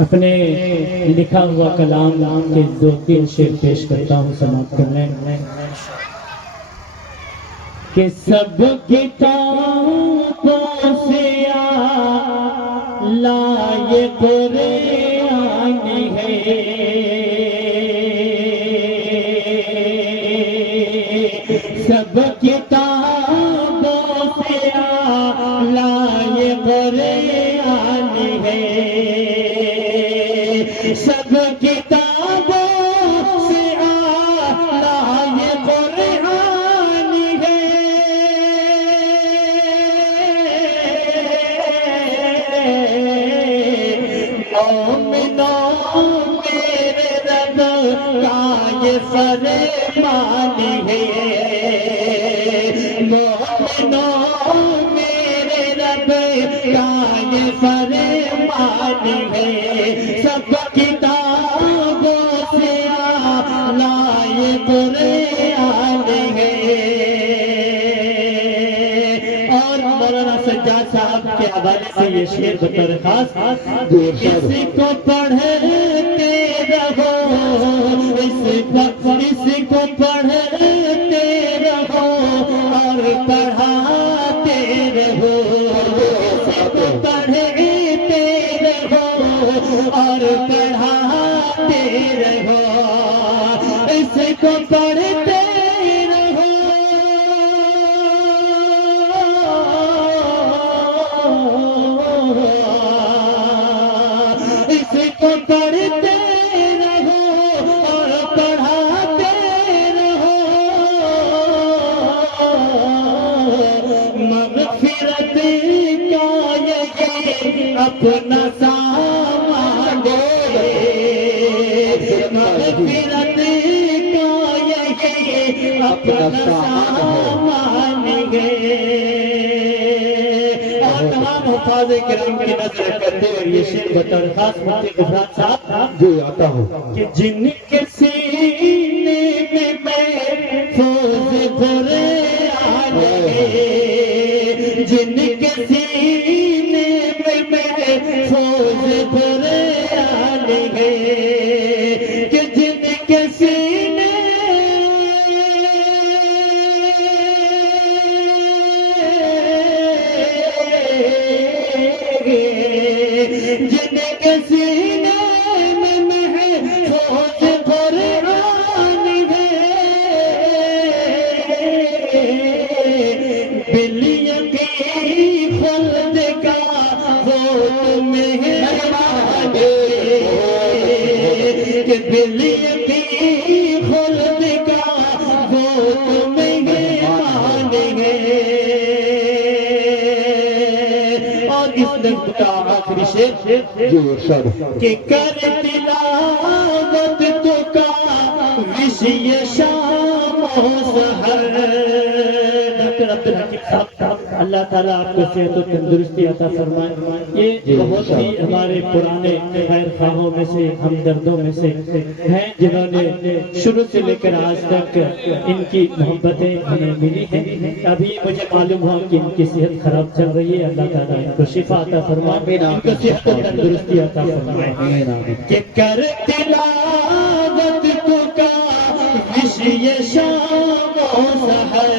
اپنے لکھا ہوا کلام کے 2-3 شعر پیش کرتا ہوں سماعت کر لیں کہ سب کتابوں سے لائے قرآن ہے سب کتابوں سے لائے قرآن ہے سب کتابوں سے لائے قرآن ہے مومنوں میرے رب کا یہ فرمان ہے مومنوں میرے رب کا یہ فرمان ہے سب کتابوں سے لائے قرآن ہے اور مولانا سجاد صاحب کے حوالے سے یہ شعر بطور خاص کسی کو پڑھتے رہو اس کو پڑھتے رہو اور پڑھاتے رہو اس کو پڑھتے رہو اور پڑھاتے رہو اس کو پڑھتے رہو اس کو پڑھتے رہو اور پڑھاتے رہو مغفرت کا یہ اپنا سامان مغفرت کا یہ اپنا سامان اور تمام حفاظ کرام کی نظر کرتے اور یہ شعر بطور خاص مفتی غفران صاحب جو آتا ہوں کہ جن کے سینے میں محفوظ قرآن ہے جن کے سینے میں محفوظ قرآن ہے کہ جن کے سینے جن کے سینے میں محفوظ قرآن ہے بالیقین خلد کا وہ مہمان ہے کہ بالیقین خلد کا وہ مہمان ہے اور اس نظم کا آخری شعر جو ارشاد کہ کر تلاوت تو کا وشی شام و سحر ڈاکٹر عبدالحکیم صاحب اللہ تعالیٰ آپ کو صحت و تندرستی عطا فرمائے یہ بہت ہی ہمارے پرانے خیر خواہوں میں سے ہمدردوں میں سے ہیں جنہوں نے شروع سے لے کر آج تک ان کی محبتیں ہمیں ملی ہیں ابھی مجھے معلوم ہوا کہ ان کی صحت خراب چل رہی ہے اللہ تعالیٰ ان کو شفا عطا فرمائے ان کو صحت و تندرستی عطا فرمائے کہ کر تلاوت تو کا وشی شام و سحر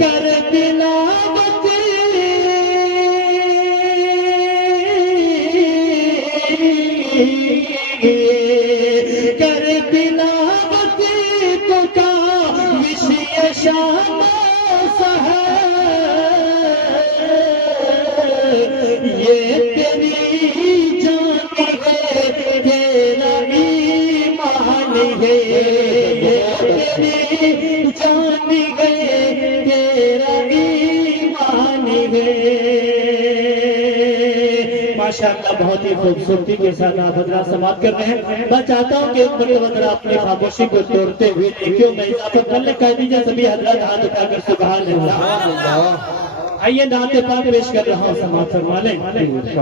کر تلاوت کر تلاوت تو کا وشی شام و سحر یہ تیری جان ہے تیرا ایمان ہے تیری جان ہے تیرا ایمان ہے ماشاءاللہ بہت ہی خوبصورتی کے ساتھ آپ حضرات سماعت کر رہے ہیں میں چاہتا ہوں کہ اس مرتبہ اپنی خاموشی کو توڑتے ہوئے دیکھیوں میں اضافت کرنے کہہ دیجیے سبھی حضرات ہاتھ اٹھا کر سبحان اللہ آئیے نعت پاک پیش کر رہا ہوں سماعت فرما لیں بگڑی ہوئی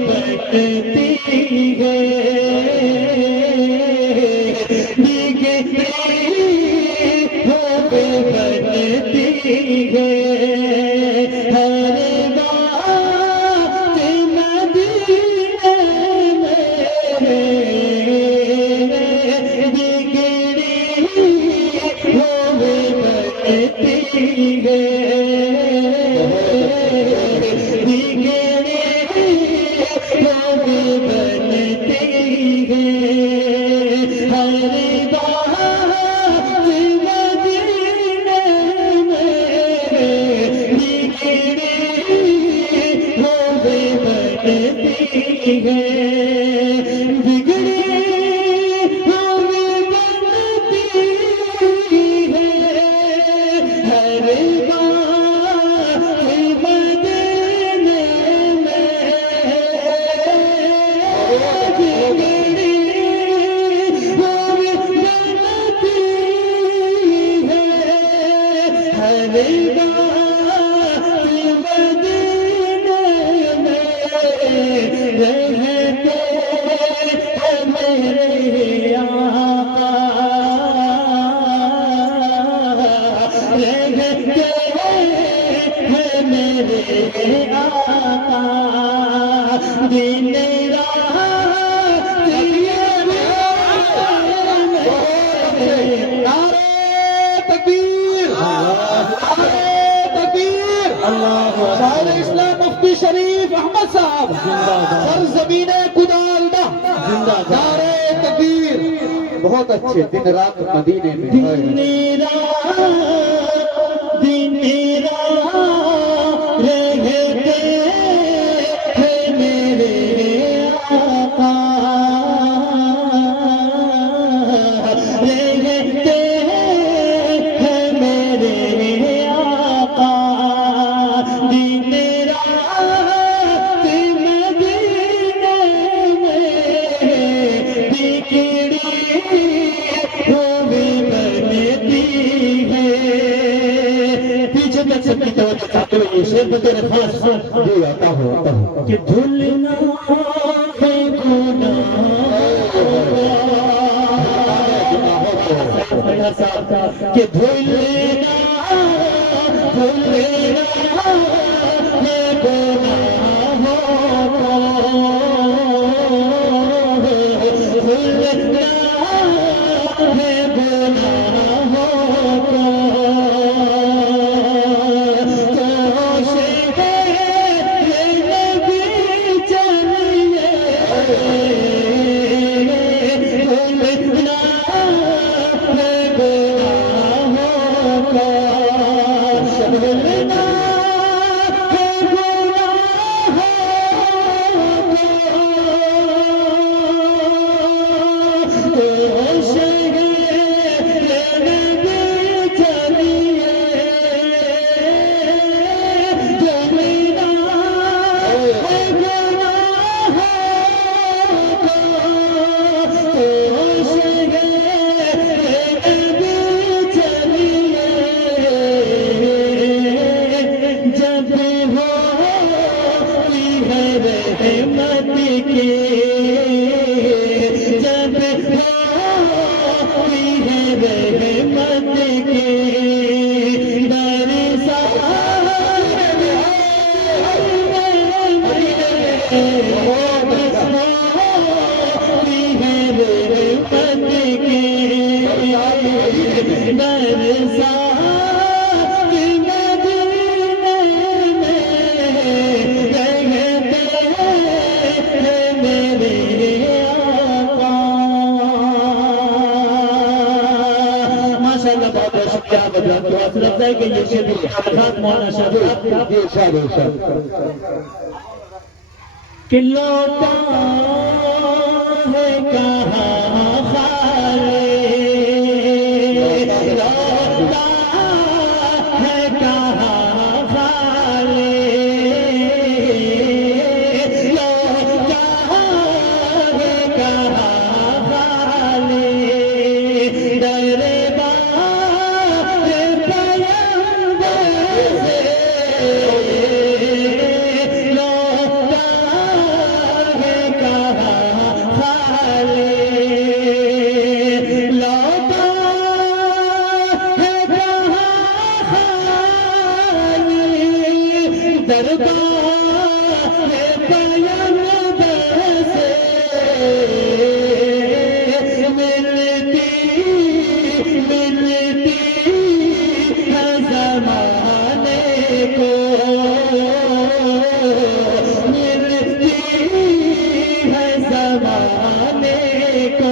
بٹتی ہے شریف احمد صاحب سرزمین کدالدہ نعرہ تکبیر. بہت اچھے. دن رات مدینے میں دن رات رہتے ہیں میرے آقا، رہتے ہیں میرے آقا. دن رات مدینے میں بکھری ہوئی بنتی ہے. پیچھے تک سب کی توجہ چاہتے ہوئے یہ شعر بطور خاص جی آتا ہو کہ دھلنا ہے گناہ کہ دھلنا ہے کہ لوٹا ہے کہاں خالے، لوٹا ہے کہاں خالے، لوٹا ہے کہاں خالے. دربار دربار بیان سے ملتی ہے زمانے کو، ملتی ہے زمانے کو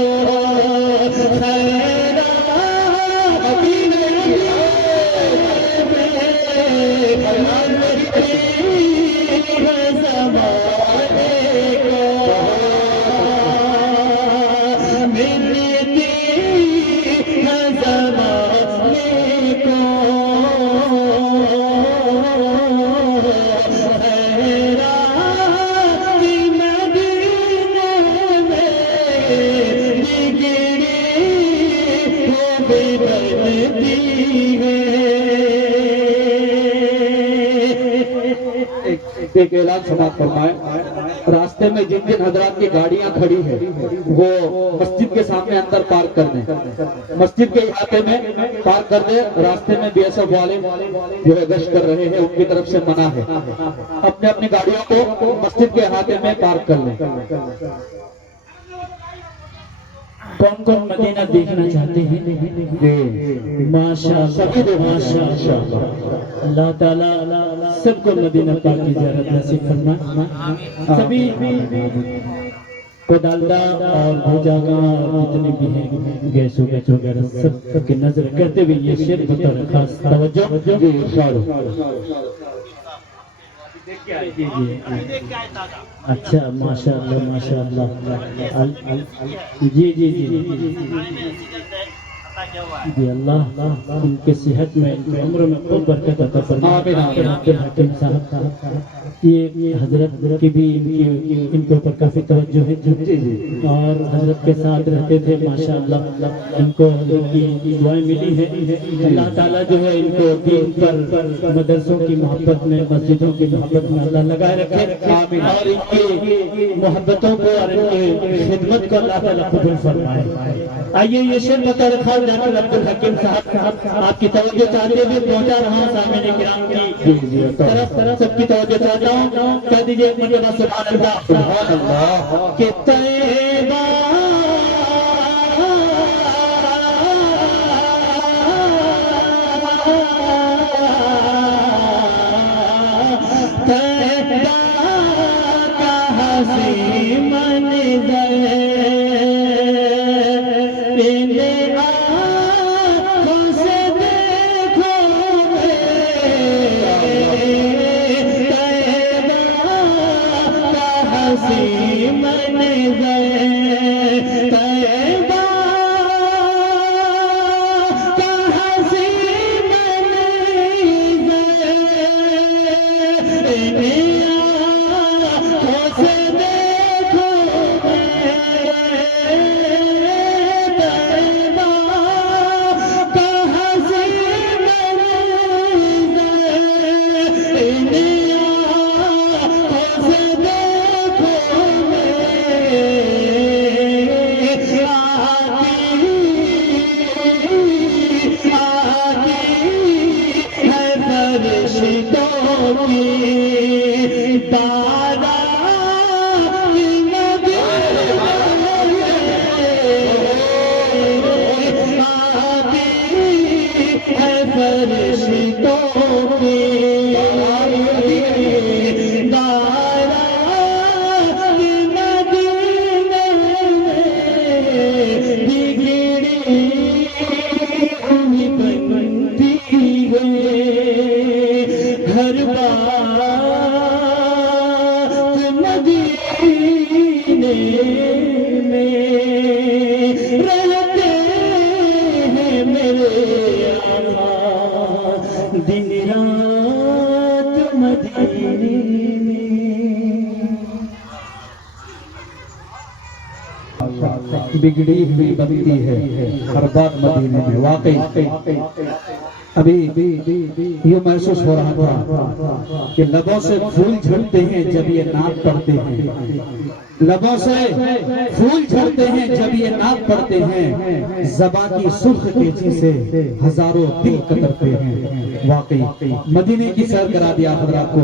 ایک اعلان سماعت فرمائیں۔ راستے میں جن جن حضرات کی گاڑیاں کھڑی ہیں وہ مسجد کے سامنے اندر پارک کر دیں، مسجد کے احاطے میں پارک کر دیں۔ راستے میں بی ایس ایف والے جو ہے گشت کر رہے ہیں، ان کی طرف سے منع ہے، اپنے اپنی گاڑیوں کو مسجد کے احاطے میں پارک کر لیں۔ کون کون مدینہ دیکھنا چاہتے ہیں؟ ماشاءاللہ ماشاءاللہ، اللہ تعالیٰ سب کو مدینہ پاک کی زیارت نصیب فرمائے۔ سبھی کودالدہ اور بھوجاگا جتنے بھی ہیں گیس وغیرہ سب کی نظر کرتے ہوئے یہ شعر بطور خاص توجہ۔ اچھا ماشاءاللہ ماشاءاللہ، جی جی جی جی، اللہ ان کے صحت میں، ان کی عمر میں خوب برکت عطا فرمائے۔ حکیم صاحب یہ حضرت کی بھی ان کے اوپر کافی توجہ ہے اور حضرت کے ساتھ رہتے تھے، ماشاءاللہ ان کو کی دعائیں ملی ہیں۔ اللہ تعالیٰ جو ہے ان کو دین پر، مدرسوں کی محبت میں، مسجدوں کی محبت میں اللہ لگائے رکھے اور ان کی محبتوں کو اور ان کی خدمت کو اللہ تعالیٰ قبول فرمائے۔ آئیے یہ شعر بطور خاص ڈاکٹر عبدالحکیم صاحب آپ کی توجہ چاہتے ہوئے پہنچا رہا ہوں سامعین کرام کی طرف سب کی توجہ چاہتا ہوں، کہہ دیجیے ایک مرتبہ سبحان اللہ سبحان اللہ کہ طیبہ کا حسین منظر بگڑی ہوئی بنتی ہے ہر بات مدینے میں۔ واقعی ابھی یہ محسوس ہو رہا تھا کہ لبوں سے پھول جھڑتے ہیں جب یہ نعت پڑھتے ہیں، لبوں سے پھول جھڑتے ہیں جب یہ نعت پڑھتے ہیں، زبان کی سرخ تیزی سے ہزاروں دل قطرتے ہیں۔ واقعی مدینے کی سیر کرا دیا حضرات کو۔